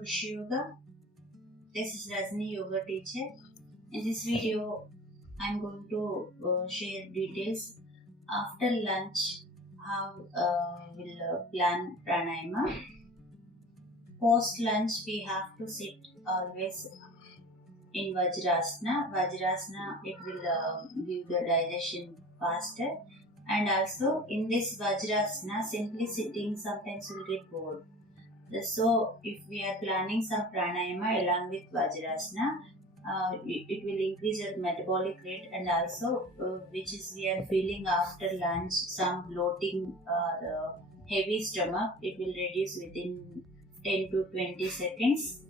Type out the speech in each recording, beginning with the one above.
Krishi Yoga. This is Rajni, yoga teacher. In this video, I am going to share details after lunch how we'll plan pranayama. Post lunch, we have to sit always in Vajrasana. Vajrasana, it will give the digestion faster. And also in this Vajrasana, simply sitting sometimes will get bored. So if we are planning some pranayama along with Vajrasana, it will increase your metabolic rate, and also which is we are feeling after lunch some bloating or heavy stomach, it will reduce within 10 to 20 seconds.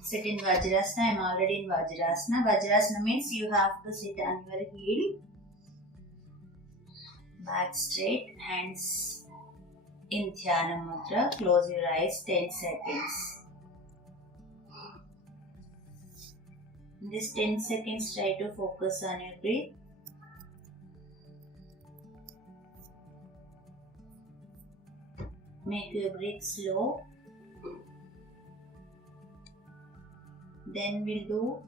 Sit in Vajrasana. I am already in Vajrasana. Vajrasana means you have to sit on your heel, back straight, hands in Dhyana Mudra. Close your eyes 10 seconds. In this 10 seconds, try to focus on your breath. Make your breath slow. Then we'll do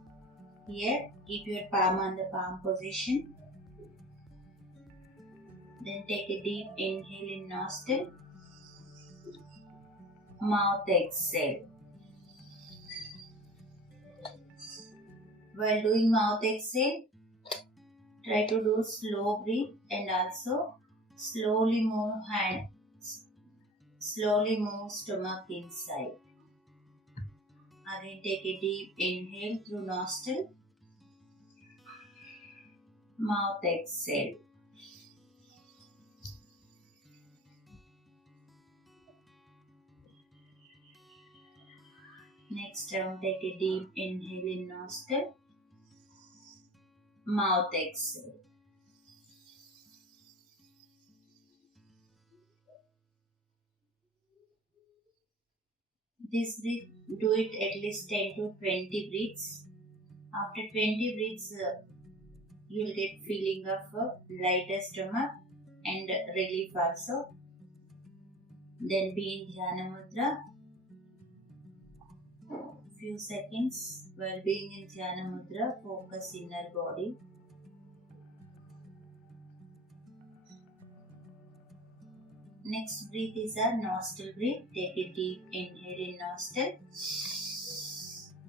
here, keep your palm on the palm position. Then take a deep inhale in nostril. Mouth exhale. While doing mouth exhale, try to do slow breathe and also slowly move stomach inside. Again, take a deep inhale through nostril. Mouth exhale. Next round, take a deep inhale in nostril. Mouth exhale. This breath, do it at least 10 to 20 breaths. After 20 breaths, you will get feeling of a lighter stomach and relief also. Then be in Dhyana Mudra. Few seconds. While being in Dhyana Mudra, focus inner body. Next breath is a nostril breath. Take a deep inhale in nostril.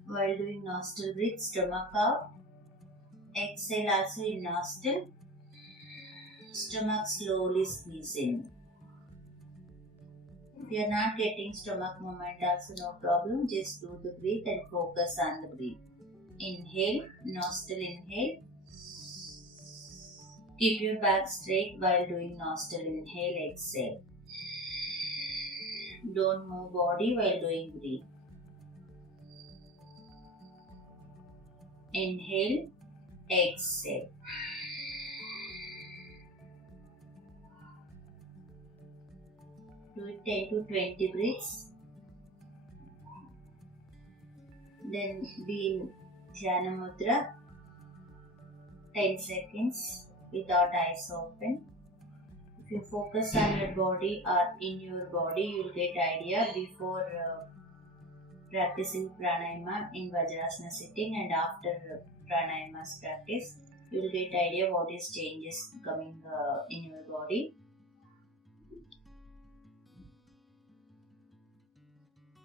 While doing nostril breath, stomach out. Exhale also in nostril. Stomach slowly squeeze in. If you are not getting stomach movement also no problem. Just do the breath and focus on the breath. Inhale, nostril inhale. Keep your back straight while doing nostril inhale, exhale. Don't move body while doing breath. Inhale, exhale. Do it 10 to 20 breaths. Then be in Dhyana Mudra 10 seconds without eyes open. If you focus on your body or in your body, you will get idea before practicing pranayama in Vajrasana sitting, and after pranayama's practice, you will get idea what is changes coming in your body.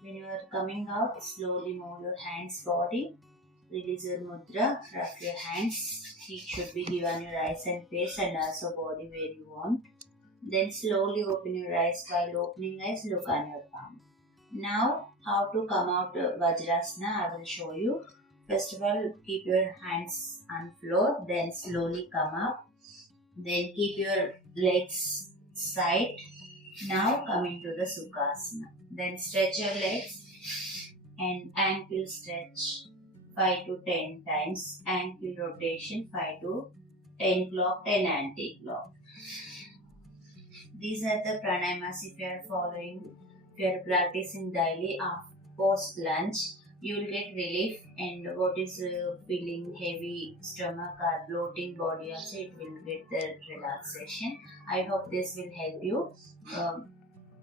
When you are coming out, slowly move your hands, body. Release your mudra, wrap your hands. Heat should be given your eyes and face and also body where you want. Then slowly open your eyes. While opening eyes, look on your palm. Now, how to come out Vajrasana, I will show you. First of all, keep your hands on floor. Then slowly come up. Then keep your legs side. Now coming to the Sukhasana. Then stretch your legs and ankle stretch 5 to 10 times. Ankle rotation 5 to 10 clock, 10 anti-clock. These are the pranayamas if you are following, if you are practicing daily post lunch, you will get relief, and what is feeling heavy stomach or bloating body also, it will get the relaxation. I hope this will help you.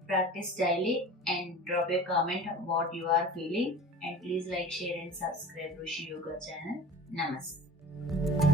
practice daily and drop a comment what you are feeling, and please like, share and subscribe Rishi Yoga channel. Namaste.